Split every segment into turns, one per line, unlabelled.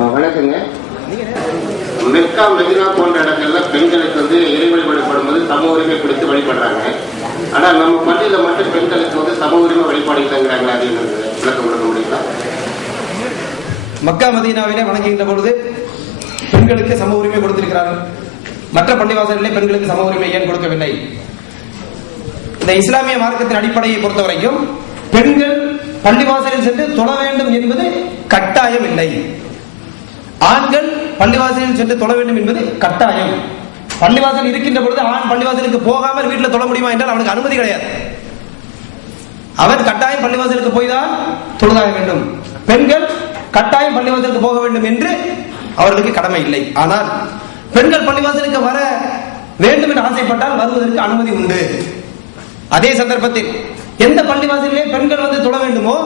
வணக்கங்க. Mecca Medina போன்ற இடங்கள்ல பெண்களுக்கு வந்து இறை வழிபாடுபடும் போது சம உரிமை கொடுத்து வழிபடுறாங்க. ஆனா நம்ம பள்ளியில மட்டும் பெண்களுக்கு வந்து சம உரிமை வழிபாடு இல்லைங்கிறாங்களா அது விளக்கம் கொடுக்க முடியுங்களா?
மக்கா மதீனாவிலே வணங்குகின்ற பொழுது பெண்களுக்கு சம உரிமை கொடுத்திருக்கிறார்கள். மற்ற பள்ளிவாசல்களே பெண்களுக்கு சம உரிமை ஏன் கொடுக்கவில்லை? இந்த இஸ்லாமிய மார்க்கத்தின் அடிப்படையை பொறுத்த வரைக்கும் பெண்கள் பள்ளிவாசலில் சென்று தொழ வேண்டும் என்பது கட்டாயம் இல்லை. ஆண்கள் பள்ளிவாசலில் சென்று தொழ வேண்டும் என்பது கட்டாயம். பள்ளிவாசல் இருக்கின்ற பொழுது ஆண் பள்ளிவாசலுக்கு போகாமல் வீட்டில் தொழ முடியுமா என்றால் அவனுக்கு அனுமதி கிடையாது. அவன் கட்டாயம் பள்ளிவாசலுக்கு போய் தான் தொழுதாக வேண்டும். பெண்கள் கட்டாயம் பள்ளிவாசலுக்கு போக வேண்டும் என்று அவர்களுக்கு கடமை இல்லை. ஆனால் பெண்கள் பள்ளிவாசலுக்கு வர வேண்டும் என்று ஆசைப்பட்டால் வருவதற்கு அனுமதி உண்டு. அதே சந்தர்ப்பத்தில் எந்த பள்ளிவாசலிலே பெண்கள் வந்து தொழ வேண்டுமோ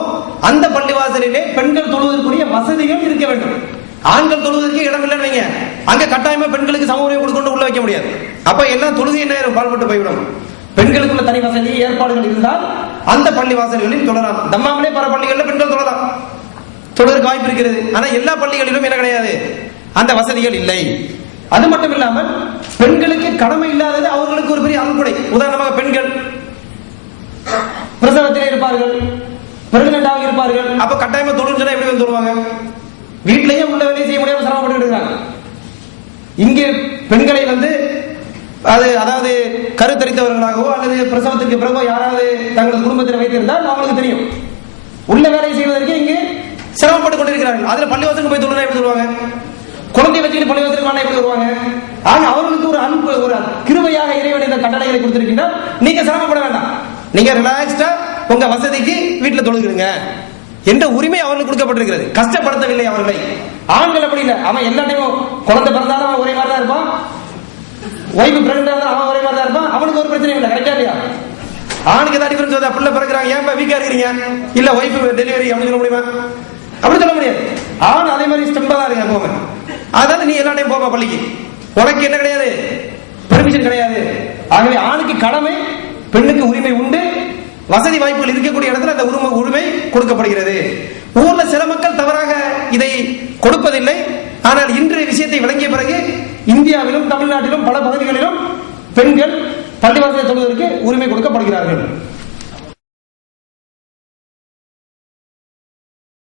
அந்த பள்ளிவாசலிலே பெண்கள் தொழுவதற்குரிய வசதிகள் இருக்க வேண்டும். ஆண்கள் தொழுவதற்கு இடம் இல்லைன்னு வைங்க. அங்க கட்டாயமா பெண்களுக்கு சம உரிமை கொடுத்து உள்ள வைக்க முடியாது. அப்ப எல்லாம் தொழுகை என்ன பால்பட்டு போய்விடும். பெண்களுக்குள்ள தனி வசதி ஏற்பாடுகள் இருந்தால் அந்த பள்ளி வாசல்களில் தொடரலாம். தம்மாமலே பல பள்ளிகளில் பெண்கள் தொடரலாம். தொடருக்கு வாய்ப்பு இருக்கிறது. ஆனா எல்லா பள்ளிகளிலும் என்ன கிடையாது? அந்த வசதிகள் இல்லை. அது மட்டும் இல்லாமல் பெண்களுக்கு கடமை இல்லாதது அவர்களுக்கு ஒரு பெரிய அன்புடை. உதாரணமாக பெண்கள் பிரசவத்திலே இருப்பார்கள். பிரெக்னண்டாக இருப்பார்கள். அப்ப கட்டாயமா தொழில் சொன்னா எப்படி வந்து தொழுவாங்க? வீட்டிலேயே உள்ள வேலையை செய்ய முடியாம சிரமப்பட்டு இருக்காங்க. இங்கே பெண்களை வந்து அது அதாவது கருத்தரித்தவர்களாகவோ அல்லது பிரசவத்திற்கு பிறகோ யாராவது தங்களது குடும்பத்தில் வைத்திருந்தால் அவங்களுக்கு தெரியும். உள்ள வேலை செய்வதற்கு இங்கு சிரமப்பட்டு கொண்டிருக்கிறார்கள். அதுல பள்ளிவாசலுக்கு போய் தொழுனா எப்படி சொல்லுவாங்க குழந்தை வச்சுக்கிட்டு பள்ளிவாசலுக்கு வாங்க எப்படி வருவாங்க? ஆக அவர்களுக்கு ஒரு அன்பு ஒரு கிருமையாக இறைவன் இந்த கட்டளைகளை கொடுத்திருக்கின்றால் நீங்க சிரமப்பட வேண்டாம். நீங்க ரிலாக்ஸ்டா உங்க வசதிக்கு வீட்டுல தொழுகிறீங்க என்ற உரிமை அவர்களுக்கு கொடுக்கப்பட்டிருக்கிறது. கஷ்டப்படுத்தவில்லை அவர்களை. ஆண்கள் அப்படி இல்லை. அவன் எல்லா டைமும் குழந்தை பிறந்தாலும் அவன் ஒரே மாதிரி தான் இருப்பான். ஒய்ஃபு பிரெக்னெண்டா இருந்தா அவன் ஒரே மாதிரி தான் இருப்பான். அவனுக்கு ஒரு பிரச்சனையும் இல்லை. கரெக்டா இல்லையா? ஆணுக்கு தான் டிஃபரன்ஸ் வருதா? பிள்ளை பிறக்கிறாங்க. ஏன் வீக்கா இருக்கிறீங்க? இல்ல ஒய்ஃப் டெலிவரி அப்படின்னு சொல்ல முடியுமா? அப்படி சொல்ல முடியாது. ஆண் அதே மாதிரி ஸ்டெம்பா தான் இருக்க போங்க. அதனால நீ எல்லா டைம் போப்பா பள்ளிக்கு. உனக்கு என்ன கிடையாது? பெர்மிஷன் கிடையாது. ஆகவே ஆணுக்கு கடமை பெண்ணுக்கு உரிமை உண்டு. வசதி வாய்ப்புகள் இருக்கக்கூடிய இடத்துல அந்த உரிமை உரிமை கொடுக்கப்படுகிறது. ஊர்ல சில மக்கள் தவறாக இதை கொடுப்பதில்லை. ஆனால் இன்று விஷயத்தை விளங்கிய பிறகு இந்தியாவிலும் தமிழ்நாட்டிலும் பல பகுதிகளிலும் பெண்கள் பள்ளிவாசலை தொழுவதற்கு உரிமை கொடுக்கப்படுகிறார்கள்.